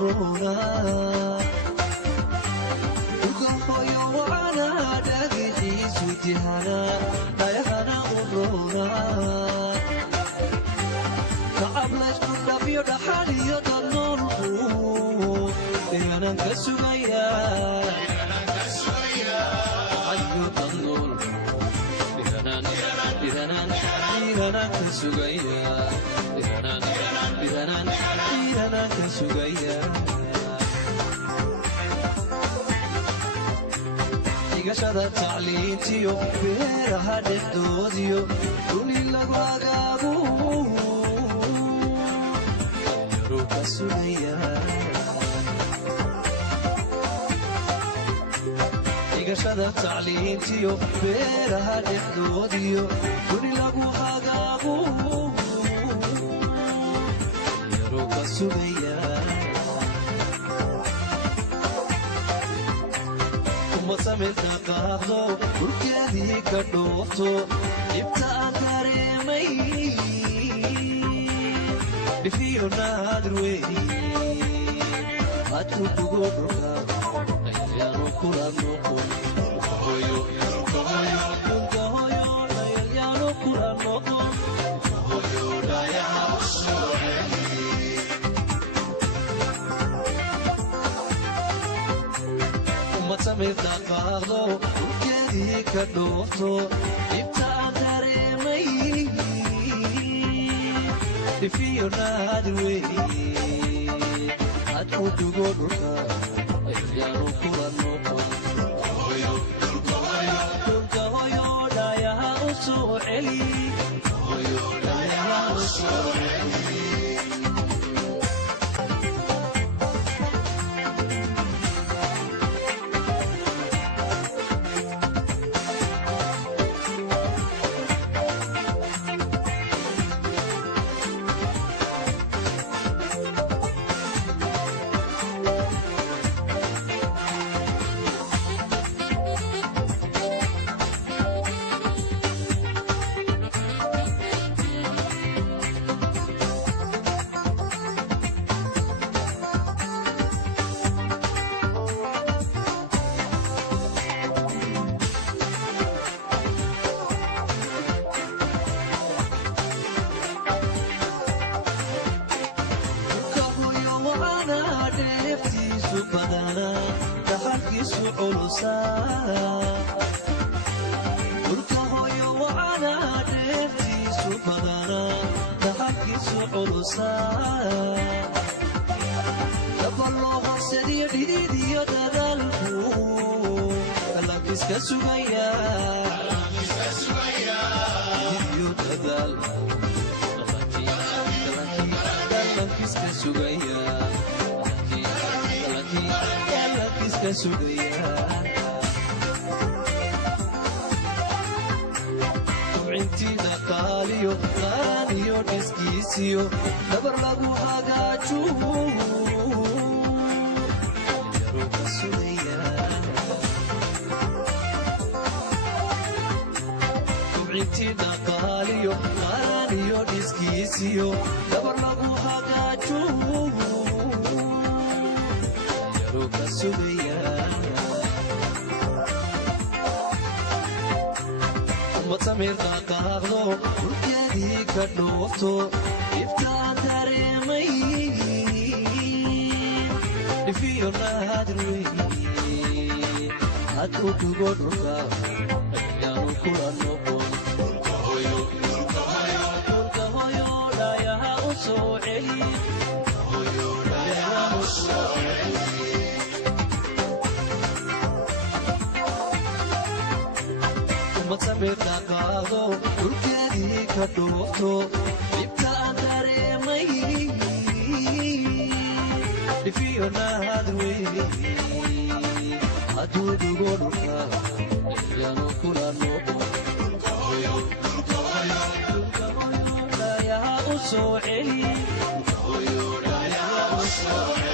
uruna ukahoyo wana dagiti sutihana dayana uruna kaablash kundafiyo dahaliyo tanuru yana kasugaya ayo tanuru Irana kasugaya Irana kasugaya igashada tacliintiyo beeraha dhexdoodiyo duni lagu agaagu yaro kasugaya igashada tacliintiyo beeraha dhexdoodiyo duni lagu agaagu yaro kasugaya uma sameyna qaaqdo dhulkeedii ka dhoofto dhibta aan dareemay dhifiyo naadir weeye adku dugo dhulka ayaanu kula noqon sameyna qaaqdo dhulkeedii ka dhoofto dhibta aan dareemay dhifiyo naadir weeye adku dugo dhulka ayaanu kula noqon dhulka hoyo dhayaha u soo celi dhayaha u soo celi intina qaaliyo qaaniyo dhiskiisiyo dabar lagu hagaaju yaro kasugaya intina qaaliyo qaaniyo dhiskiisiyo dabar lagu hagaaju yaro kasugaya sameyna qaaqdo dhulkeedii ka dhoofto dhibta aan dareemay dhifiyo naadir weeye adku dugo dhulka ayaanu kula noqon dhulka hoyo dhayaha u soo celi dhayaha u soo celi sameyna qaaqdo dhulkeedii ka dhoofto dhibta aan dareemay dhifiyo naadir weeye aduu dugo dhulka ayaanu kula noqon dhayaha u soo celi dhayaha u soo celi